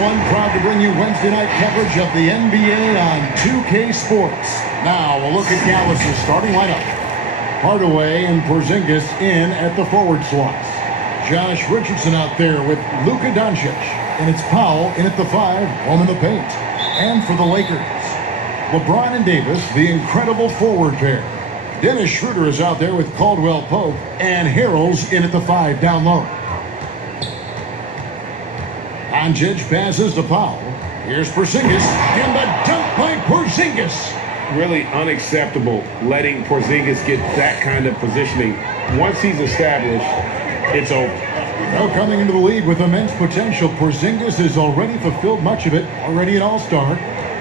everyone. Proud to bring you Wednesday night coverage of the NBA on 2K Sports. Now, a look at Dallas' starting lineup. Hardaway and Porzingis in at the forward slots. Josh Richardson out there with Luka Doncic. And it's Powell in at the 5, home in the paint. And for the Lakers, LeBron and Davis, the incredible forward pair. Dennis Schroeder is out there with Caldwell Pope. And Harrell's in at the 5 down low. Doncic passes to Powell. Here's Porzingis, and the dunk by Porzingis. Really unacceptable letting Porzingis get that kind of positioning. Once he's established, it's over. Now coming into the league with immense potential, Porzingis has already fulfilled much of it, already an all-star.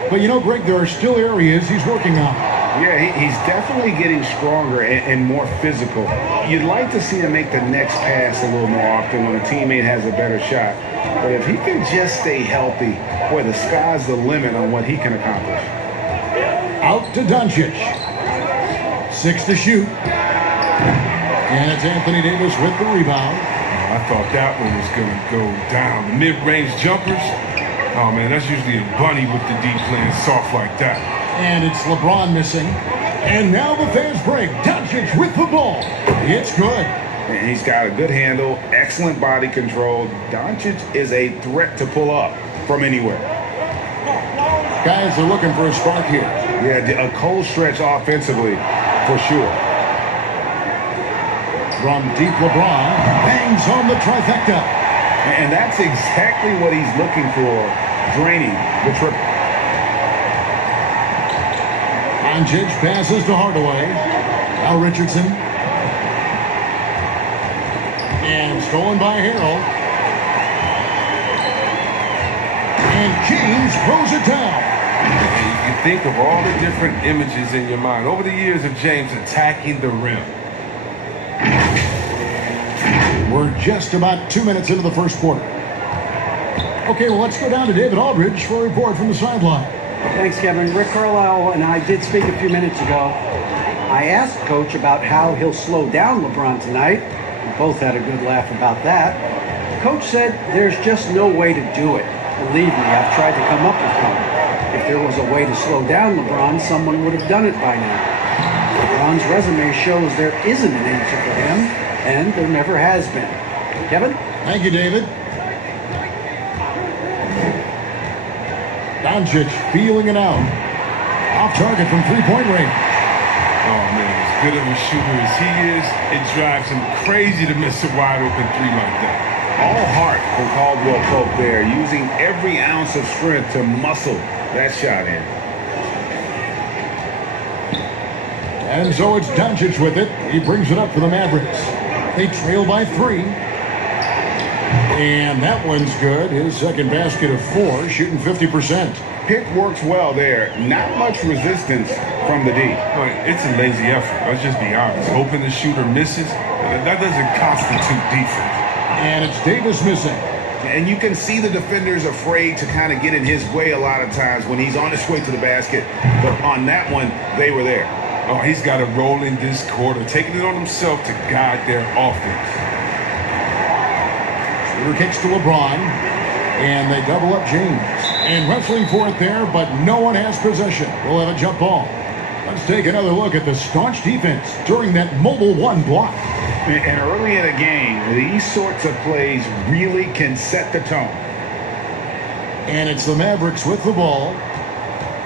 But you know, Greg, there are still areas he's working on. Yeah, he's definitely getting stronger and more physical. You'd like to see him make the next pass a little more often when a teammate has a better shot. But if he can just stay healthy, boy, the sky's the limit on what he can accomplish. Out to Doncic. 6 to shoot. And it's Anthony Davis with the rebound. I thought that one was going to go down. The mid-range jumpers, oh, man, that's usually a bunny with the deep playing soft like that. And it's LeBron missing. And now the fans break. Doncic with the ball. It's good. And he's got a good handle, excellent body control. Doncic is a threat to pull up from anywhere. Guys are looking for a spark here. Yeah, a cold stretch offensively, for sure. From deep, LeBron bangs home the trifecta. And that's exactly what he's looking for, draining the triple. Doncic passes to Hardaway. Now Richardson. And stolen by Harrell. And James throws it down. You think of all the different images in your mind over the years of James attacking the rim. We're just about 2 minutes into the first quarter. Okay, well, let's go down to David Aldridge for a report from the sideline. Thanks, Kevin. Rick Carlisle and I did speak a few minutes ago. I asked Coach about how he'll slow down LeBron tonight. We both had a good laugh about that. Coach said there's just no way to do it. Believe me, I've tried to come up with one. If there was a way to slow down LeBron, someone would have done it by now. LeBron's resume shows there isn't an answer for him, and there never has been. Kevin? Thank you, David. Doncic feeling it out. Off target from three-point range. Oh, man, as good of a shooter as he is, it drives him crazy to miss a wide-open three like that. All heart from Caldwell Pope there, using every ounce of strength to muscle that shot in. And so it's Doncic with it. He brings it up for the Mavericks. They trail by 3. And that one's good. His second basket of 4, shooting 50%. Pick works well there. Not much resistance from the D. But it's a lazy effort. Let's just be honest. Hoping the shooter misses, that doesn't constitute defense. And it's Davis missing. And you can see the defenders afraid to kind of get in his way a lot of times when he's on his way to the basket. But on that one, they were there. Oh, he's got a role in this quarter, taking it on himself to guide their offense. Shooter kicks to LeBron. And they double up James. And wrestling for it there, but no one has possession. We'll have a jump ball. Let's take another look at the staunch defense during that mobile 1 block. And early in a game, these sorts of plays really can set the tone. And it's the Mavericks with the ball.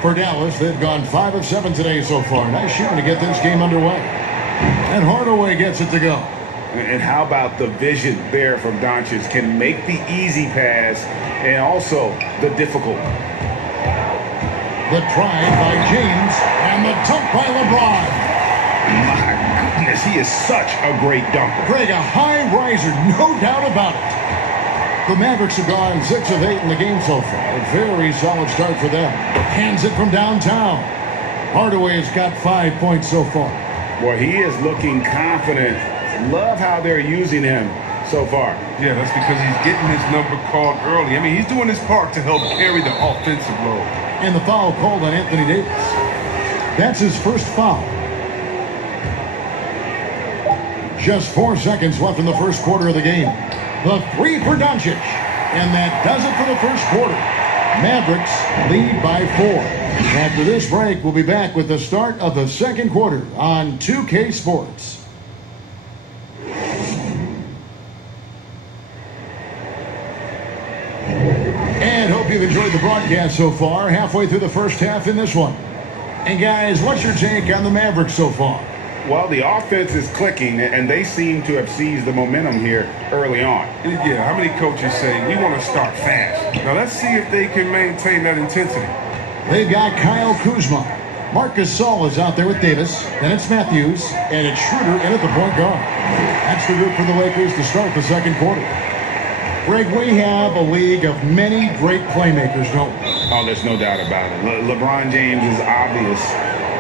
For Dallas, they've gone 5 of 7 today so far. Nice shooting to get this game underway. And Hardaway gets it to go. And how about the vision there from Doncic? Can make the easy pass and also the difficult. The drive by James and the dunk by LeBron. My goodness, he is such a great dunker. Greg, a high riser, no doubt about it. The Mavericks have gone 6 of 8 in the game so far. A very solid start for them. Hands it from downtown. Hardaway has got 5 points so far. Well, he is looking confident. Love how they're using him so far. Yeah, that's because he's getting his number called early. I mean, he's doing his part to help carry the offensive load. And the foul called on Anthony Davis. That's his first foul. Just 4 seconds left in the first quarter of the game. The 3 for Doncic. And that does it for the first quarter. Mavericks lead by 4. After this break, we'll be back with the start of the second quarter on 2K Sports. And hope you've enjoyed the broadcast so far, halfway through the first half in this one. And guys, what's your take on the Mavericks so far? Well, the offense is clicking, and they seem to have seized the momentum here early on. Yeah, how many coaches say, we want to start fast? Now, let's see if they can maintain that intensity. They've got Kyle Kuzma. Marcus Gasol is out there with Davis. Then it's Matthews, and it's Schroeder in at the point guard. That's the group for the Lakers to start the second quarter. Greg, we have a league of many great playmakers, don't we? Oh, there's no doubt about it. LeBron James is obvious.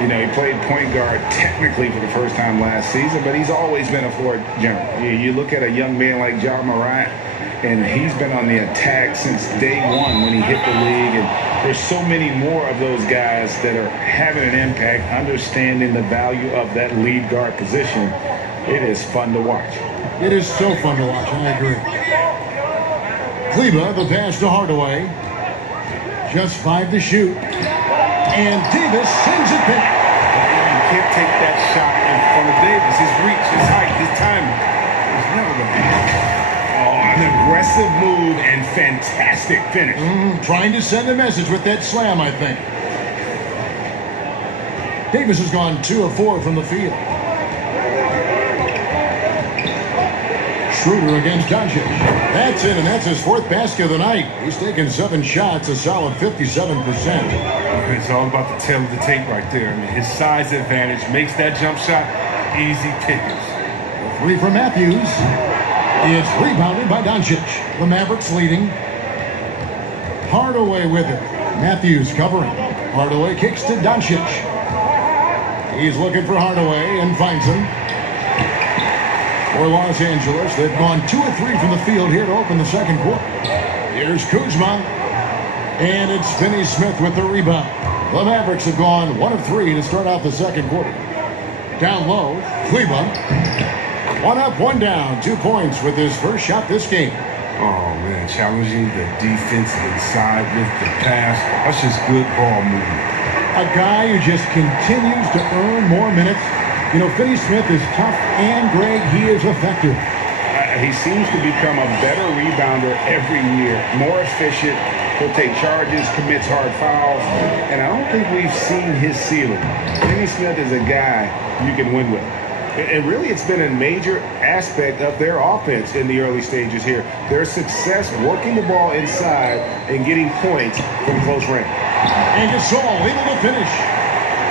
You know, he played point guard technically for the first time last season, but he's always been a floor general. You look at a young man like Ja Morant, and he's been on the attack since day one when he hit the league. And there's so many more of those guys that are having an impact, understanding the value of that lead guard position. It is fun to watch. It is so fun to watch, I agree. Kleba, the pass to Hardaway. Just 5 to shoot. And Davis sends it back. You can't take that shot in front of Davis. His reach, his height, his timing. It's never going to be. Oh, an aggressive move and fantastic finish. Trying to send a message with that slam, I think. Davis has gone 2 of 4 from the field. Schroeder against Doncic. That's in, and that's his 4th basket of the night. He's taken 7 shots, a solid 57%. It's all about the tail of the tape right there. I mean, his size advantage makes that jump shot easy pickings. 3 for Matthews. It's rebounded by Doncic. The Mavericks leading. Hardaway with it. Matthews covering. Hardaway kicks to Doncic. He's looking for Hardaway and finds him. For Los Angeles, they've gone 2 of 3 from the field here to open the second quarter. Here's Kuzma. And it's Finney Smith with the rebound. The Mavericks have gone 1 of 3 to start out the second quarter. Down low, Kleba. 1 up, 1 down. 2 points with his first shot this game. Oh, man, challenging the defense inside with the pass. That's just good ball movement. A guy who just continues to earn more minutes. You know, Finney Smith is tough, and Greg, he is effective. He seems to become a better rebounder every year, more efficient. He'll take charges, commits hard fouls, and I don't think we've seen his ceiling. Finney Smith is a guy you can win with. And really, it's been a major aspect of their offense in the early stages here. Their success working the ball inside and getting points from close range. And Gasol able to finish.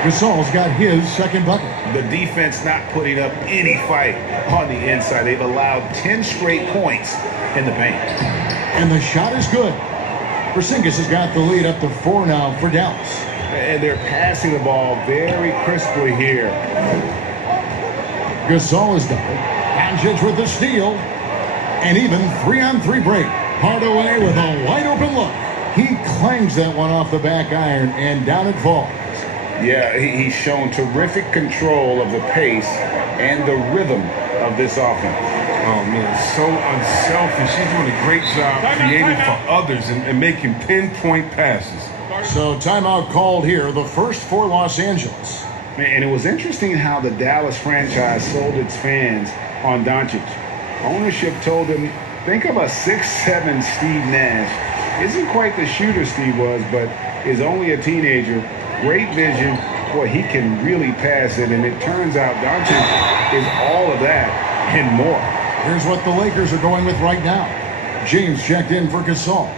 Gasol's got his second bucket. The defense not putting up any fight on the inside. They've allowed 10 straight points in the paint. And the shot is good. Porzingis has got the lead up to 4 now for Dallas. And they're passing the ball very crisply here. Gasol is done. Doncic with the steal. And even 3-on-3 break. Hardaway with a wide open look. He clangs that one off the back iron, and down it falls. Yeah, he's shown terrific control of the pace and the rhythm of this offense. Oh, man, so unselfish. He's doing a great job creating for others and making pinpoint passes. So timeout called here, the first for Los Angeles. And it was interesting how the Dallas franchise sold its fans on Doncic. Ownership told them, think of a 6'7" Steve Nash. Isn't quite the shooter Steve was, but is only a teenager. Great vision. Boy, he can really pass it, and it turns out Doncic is all of that and more. Here's what the Lakers are going with right now. James checked in for Gasol.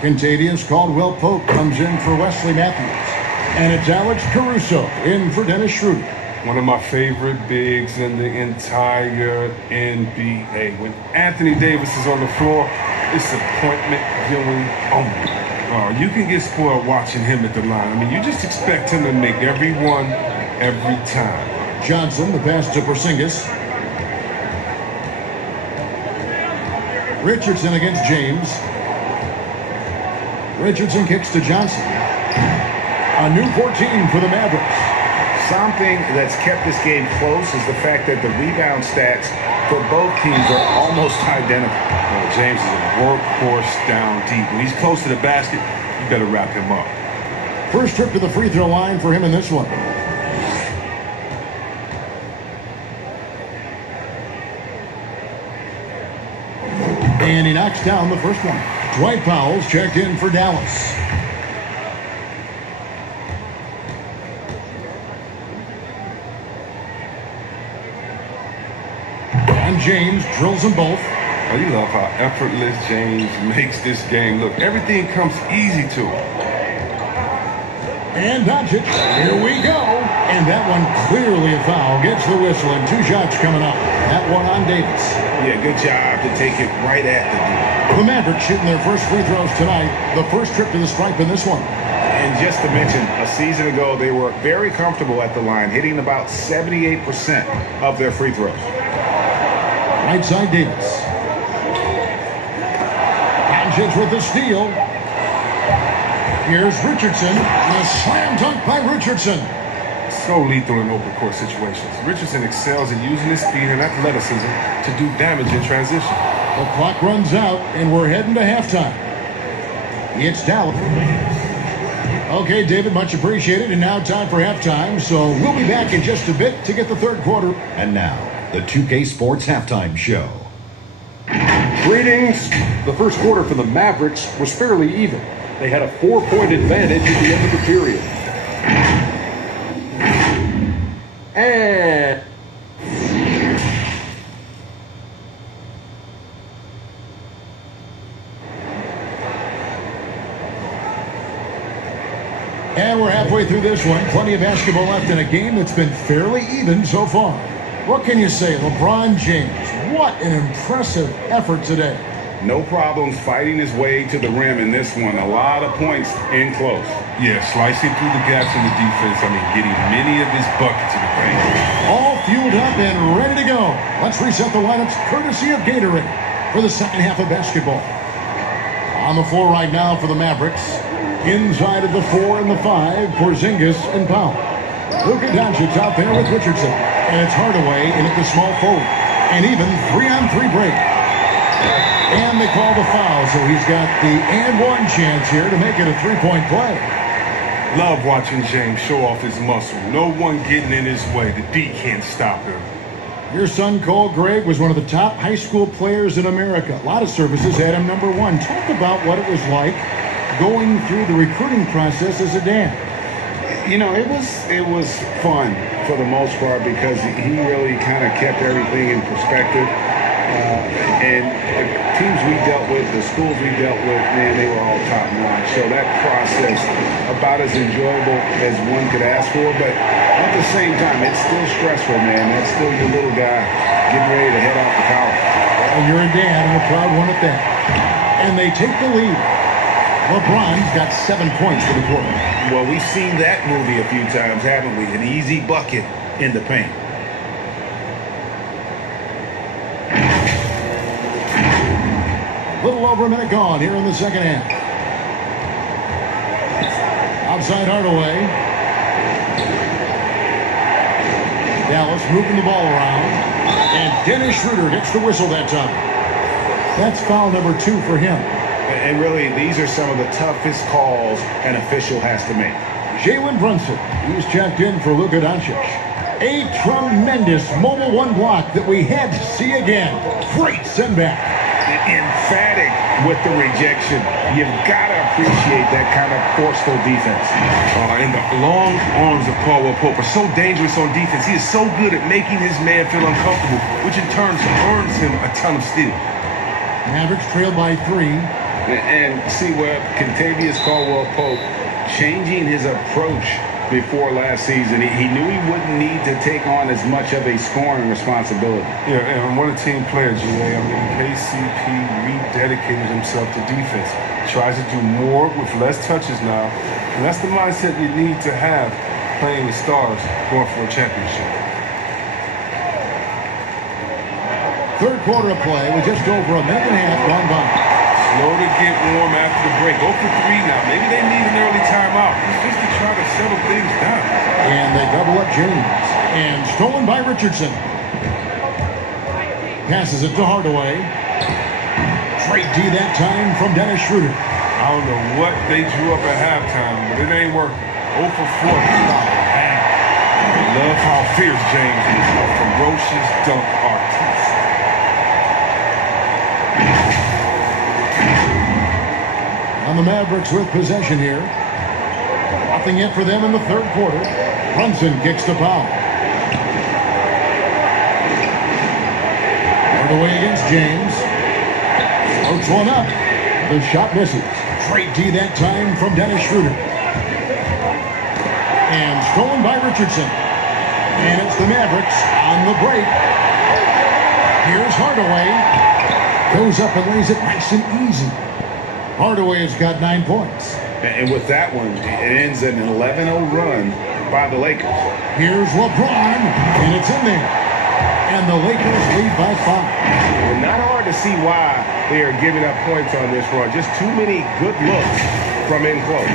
Contagious Caldwell-Pope comes in for Wesley Matthews. And it's Alex Caruso in for Dennis Schroeder. One of my favorite bigs in the entire NBA. When Anthony Davis is on the floor, it's appointment viewing only. You can get spoiled watching him at the line. I mean, you just expect him to make every one, every time. Johnson, the pass to Porzingis. Richardson against James. Richardson kicks to Johnson. A new 14 for the Mavericks. Something that's kept this game close is the fact that the rebound stats for both teams are almost identical. Well, James is a workhorse down deep. When he's close to the basket, you better wrap him up. First trip to the free throw line for him in this one. And he knocks down the first one. Dwight Powell's checked in for Dallas. And James drills them both. Oh, you love how effortless James makes this game look. Everything comes easy to him. And Doncic, here we go. And that one clearly a foul. Gets the whistle and 2 shots coming up. That one on Davis. Yeah, good job to take it right at the dude. The Mavericks shooting their first free throws tonight. The first trip to the stripe in this one. And just to mention, a season ago, they were very comfortable at the line, hitting about 78% of their free throws. Right side Davis. Doncic with the steal. Here's Richardson. And a slam dunk by Richardson. So lethal in open court situations. Richardson excels at using his speed and athleticism to do damage in transition. The clock runs out, and we're heading to halftime. It's Dallas. Okay, David, much appreciated. And now time for halftime. So we'll be back in just a bit to get the third quarter. And now, the 2K Sports Halftime Show. Greetings. The first quarter for the Mavericks was fairly even. They had a 4-point advantage at the end of the period. And we're halfway through this one. Plenty of basketball left in a game that's been fairly even so far. What can you say? LeBron James, what an impressive effort today. No problems fighting his way to the rim in this one. A lot of points in close. Yeah, slicing through the gaps in the defense. Getting many of his buckets in the paint. All fueled up and ready to go. Let's reset the lineups courtesy of Gatorade for the second half of basketball. On the floor right now for the Mavericks. Inside of the 4 and the 5, Porzingis and Powell. Luka Doncic out there with Richardson. And it's Hardaway in at the small forward. And even 3-on-3 break. And they call the foul, so he's got the and one chance here to make it a 3-point play. Love watching James show off his muscle. No one getting in his way. The D can't stop him. Your son, Cole Gregg, was one of the top high school players in America. A lot of services had him number 1. Talk about what it was like going through the recruiting process as a dad. You know, it was fun for the most part because he really kind of kept everything in perspective. And the teams we dealt with, the schools we dealt with, man, they were all top notch. So that process, about as enjoyable as one could ask for. But at the same time, it's still stressful, man. That's still your little guy getting ready to head off to college. Well, you're a dad and a proud one at that. And they take the lead. LeBron's got 7 points for the quarter. Well, we've seen that movie a few times, haven't we? An easy bucket in the paint. Little over a minute gone here in the second half. Outside Hardaway. Dallas moving the ball around. And Dennis Schroeder gets the whistle that time. That's foul number 2 for him. And really, these are some of the toughest calls an official has to make. Jalen Brunson, he's checked in for Luka Doncic. A tremendous mobile 1 block that we had to see again. Great send back. Emphatic with the rejection. You've got to appreciate that kind of forceful defense. And the long arms of Caldwell Pope are so dangerous on defense. He is so good at making his man feel uncomfortable, which in turn earns him a ton of steals. Mavericks trail by 3. And see where Kentavious Caldwell-Pope changing his approach before last season. He knew he wouldn't need to take on as much of a scoring responsibility. Yeah, and what a team player, GA. KCP rededicated himself to defense. Tries to do more with less touches now. And that's the mindset you need to have playing the stars going for a championship. Third quarter of play with just over a minute and a half gone by. Slow to get warm after the break. 0 for 3 now. Maybe they need an early timeout. It's just to try to settle things down. And they double up James. And stolen by Richardson. Passes it to Hardaway. Straight D that time from Dennis Schroeder. I don't know what they drew up at halftime, but it ain't working. 0 for 4. Man, I love how fierce James is. A ferocious dunk artist. And the Mavericks with possession here. Nothing yet for them in the third quarter. Brunson kicks the foul. Hardaway against James. Floats one up. The shot misses. Straight D that time from Dennis Schroeder. And stolen by Richardson. And it's the Mavericks on the break. Here's Hardaway. Goes up and lays it nice and easy. Hardaway has got 9 points. And with that one, it ends an 11-0 run by the Lakers. Here's LeBron, and it's in there. And the Lakers lead by 5. Well, not hard to see why they are giving up points on this run. Just too many good looks from in close.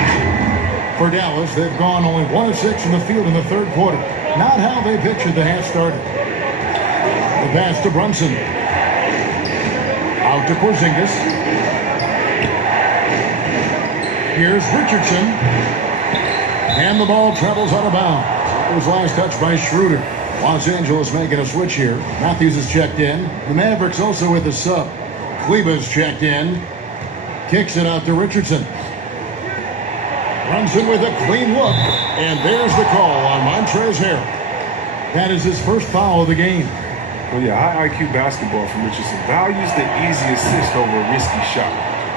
For Dallas, they've gone only 1 of 6 in the field in the third quarter. Not how they pictured the half started. The pass to Brunson. Out to Porzingis. Here's Richardson. And the ball travels out of bounds. It was last touched by Schroeder. Los Angeles making a switch here. Matthews is checked in. The Mavericks also with a sub. Kleba's checked in. Kicks it out to Richardson. Brunson with a clean look. And there's the call on Montrezl Harrell. That is his first foul of the game. Well, yeah, high IQ basketball from Richardson. Values the easy assist over a risky shot.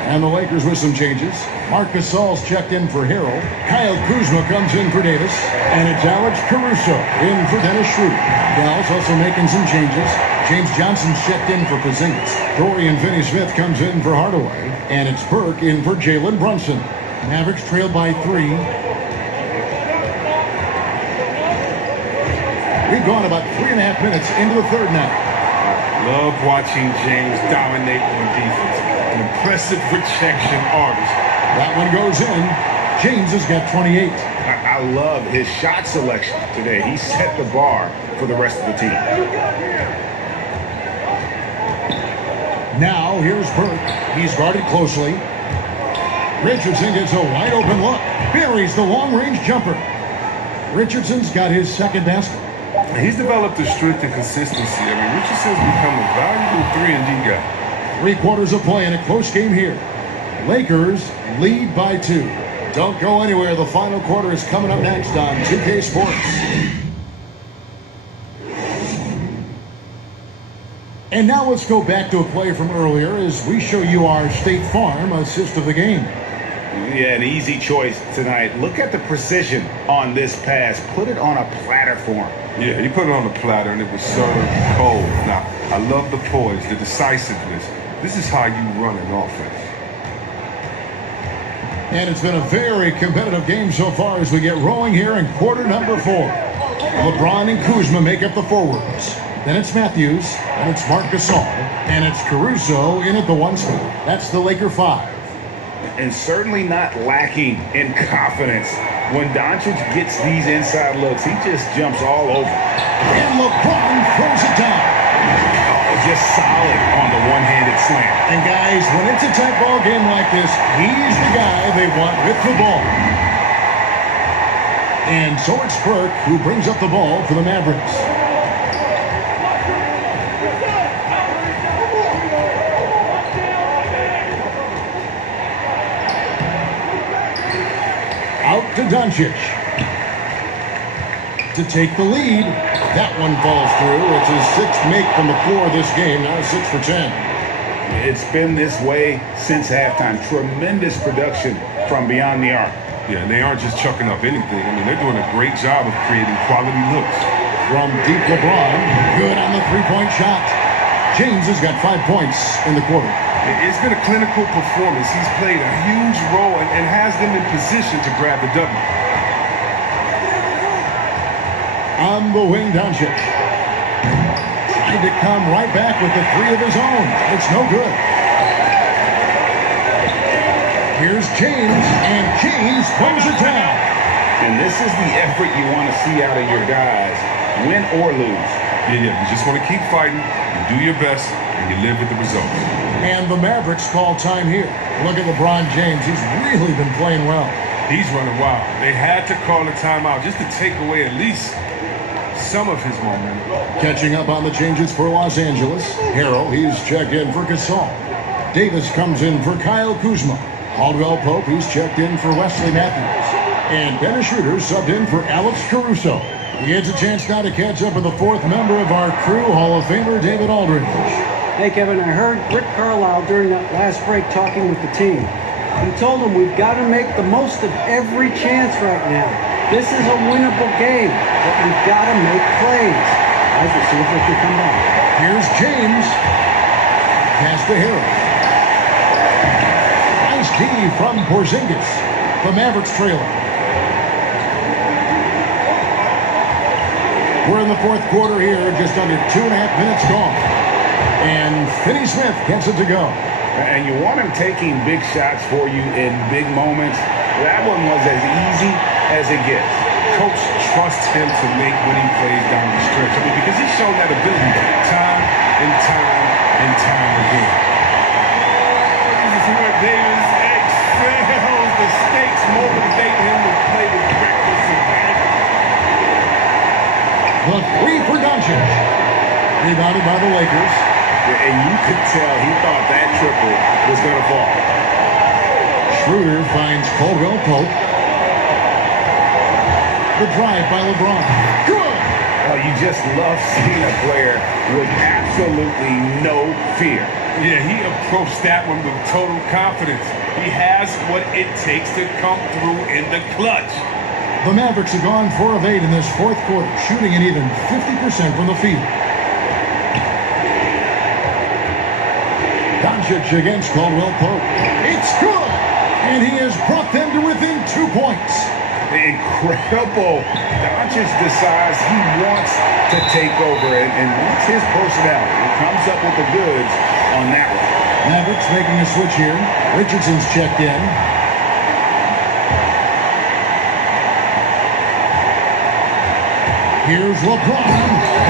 And the Lakers with some changes. Marc Gasol's checked in for Harrell. Kyle Kuzma comes in for Davis. And it's Alex Caruso in for Dennis Schroeder. Dallas also making some changes. James Johnson's checked in for Porzingis. Dorian Finney-Smith comes in for Hardaway. And it's Burke in for Jalen Brunson. Mavericks trail by 3. We've gone about 3.5 minutes into the third now. Love watching James dominate on defense. An impressive rejection artist. That one goes in. James has got 28. I love his shot selection today. He set the bar for the rest of the team. Now, here's Burke. He's guarded closely. Richardson gets a wide open look. Buries the long-range jumper. Richardson's got his second basket. He's developed a strength and consistency. I mean, Richardson's become a valuable 3-and-D guy. 3 quarters of play in a close game here. Lakers lead by 2. Don't go anywhere. The final quarter is coming up next on 2K Sports. And now let's go back to a play from earlier as we show you our State Farm assist of the game. Yeah, an easy choice tonight. Look at the precision on this pass. Put it on a platter for him. Yeah, he put it on the platter and it was served cold. Now, I love the poise, the decisiveness. This is how you run an offense. And it's been a very competitive game so far as we get rolling here in quarter number 4. LeBron and Kuzma make up the forwards. Then it's Matthews, and it's Marc Gasol, and it's Caruso in at the 1 spot. That's the Laker 5. And certainly not lacking in confidence. When Doncic gets these inside looks, he just jumps all over. And LeBron throws it down. Oh, just solid on the one-handed slam. And guys, when it's a tight ball game like this, he's the guy they want with the ball. And so it's Burke who brings up the ball for the Mavericks. Out to Doncic. To take the lead. That one falls through. It's his 6th make from the floor this game. Now 6 for 10. It's been this way since halftime. Tremendous production from beyond the arc. Yeah, and they aren't just chucking up anything. I mean, they're doing a great job of creating quality looks. From deep, LeBron. Good on the 3-point shot. James has got 5 points in the quarter. It's been a clinical performance. He's played a huge role and has them in position to grab the W. On the wing, Doncic. Trying to come right back with the 3 of his own. It's no good. Here's James, and James pulls it down. And this this is the effort you want to see out of your guys, win or lose. Yeah. You just want to keep fighting, you do your best, and you live with the results. And the Mavericks call time here. Look at LeBron James. He's really been playing well. He's running wild. They had to call a timeout just to take away at least some of his momentum. Catching up on the changes for Los Angeles. Harrell, he's checked in for Gasol. Davis comes in for Kyle Kuzma. Caldwell Pope, he's checked in for Wesley Matthews. And Dennis Schroeder subbed in for Alex Caruso. He gets a chance now to catch up with the fourth member of our crew, Hall of Famer David Aldridge. Hey, Kevin, I heard Rick Carlisle during that last break talking with the team. He told them we've got to make the most of every chance right now. This is a winnable game, but we've got to make plays. Guys, we'll see if they can come back. Here's James. Pass to Harrell. Nice D from Porzingis. The Mavericks trailer. We're in the fourth quarter here, just under 2.5 minutes gone. And Finney Smith gets it to go. And you want him taking big shots for you in big moments. That one was as easy as it gets. Coach trusts him to make winning plays down the stretch. I mean, because he's shown that ability time and time and time again. This is where Davis excels. The stakes motivate him to play with reckless advantage. The three for Doncic. Rebounded by the Lakers. And you could tell he thought that triple was going to fall. Schroeder finds Caldwell Pope. The drive by LeBron. Good! You just love seeing a player with absolutely no fear. Yeah, he approached that one with total confidence. He has what it takes to come through in the clutch. The Mavericks have gone 4 of 8 in this fourth quarter, shooting an even 50% from the field. Doncic against Caldwell Pope. It's good! And he has brought them to within 2 points. Incredible. Doncic decides he wants to take over, and that's his personality. He comes up with the goods on that one. Mavericks making a switch here. Richardson's checked in. Here's LeBron.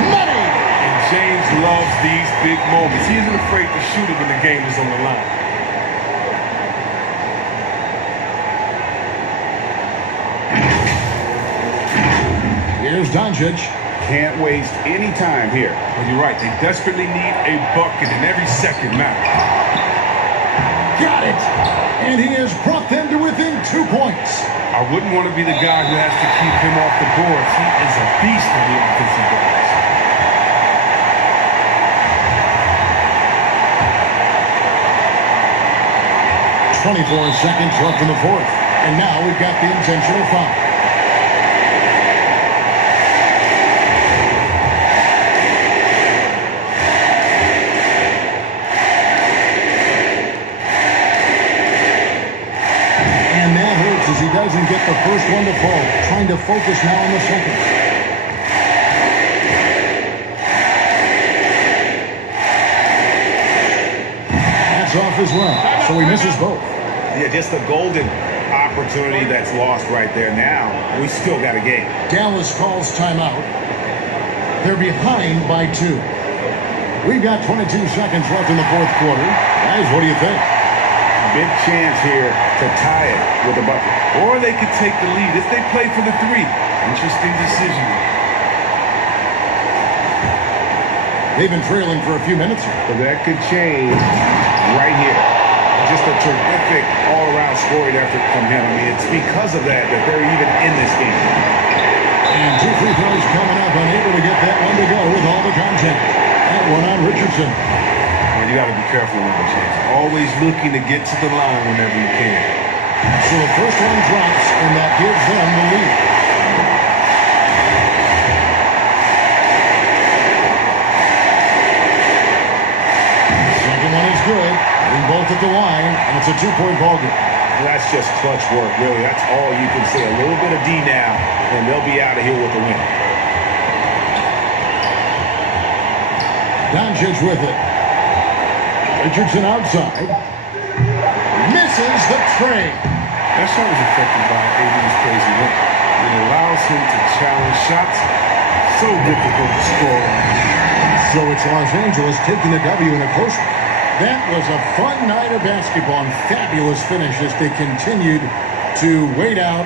Money! And James loves these big moments. He isn't afraid to shoot it when the game is on the line. Here's Doncic. Can't waste any time here. Well, you're right. They desperately need a bucket, and every second matters. Got it! And he has brought them to within 2 points. I wouldn't want to be the guy who has to keep him off the boards. He is a beast on the offensive glass. 24 seconds left in the fourth. And now we've got the intentional foul. As he doesn't get the first one to fall. Trying to focus now on the second. That's off as well. So he misses both. Yeah, just a golden opportunity that's lost right there. Now, we still got a game. Dallas calls timeout. They're behind by 2. We've got 22 seconds left in the fourth quarter. Guys, what do you think? Big chance here to tie it with a bucket. Or they could take the lead if they play for the 3. Interesting decision. They've been trailing for a few minutes here. But that could change right here. Just a terrific all-around scoring effort from him. I mean, it's because of that they're even in this game. And 2 free throws coming up, unable to get that one to go with all the contact. That one on Richardson. You got to be careful with the chance. Always looking to get to the line whenever you can. So the first one drops, and that gives them the lead. The second one is good. They both at the line, and it's a 2-point ball game. That's just clutch work, really. That's all you can say. A little bit of D now, and they'll be out of here with the win. Doncic with it. Richardson outside. Misses the trade. That shot was affected by AD's crazy look. It allows him to challenge shots. So difficult to score. So it's Los Angeles taking the W in a close one. That was a fun night of basketball and fabulous finish as they continued to wait out.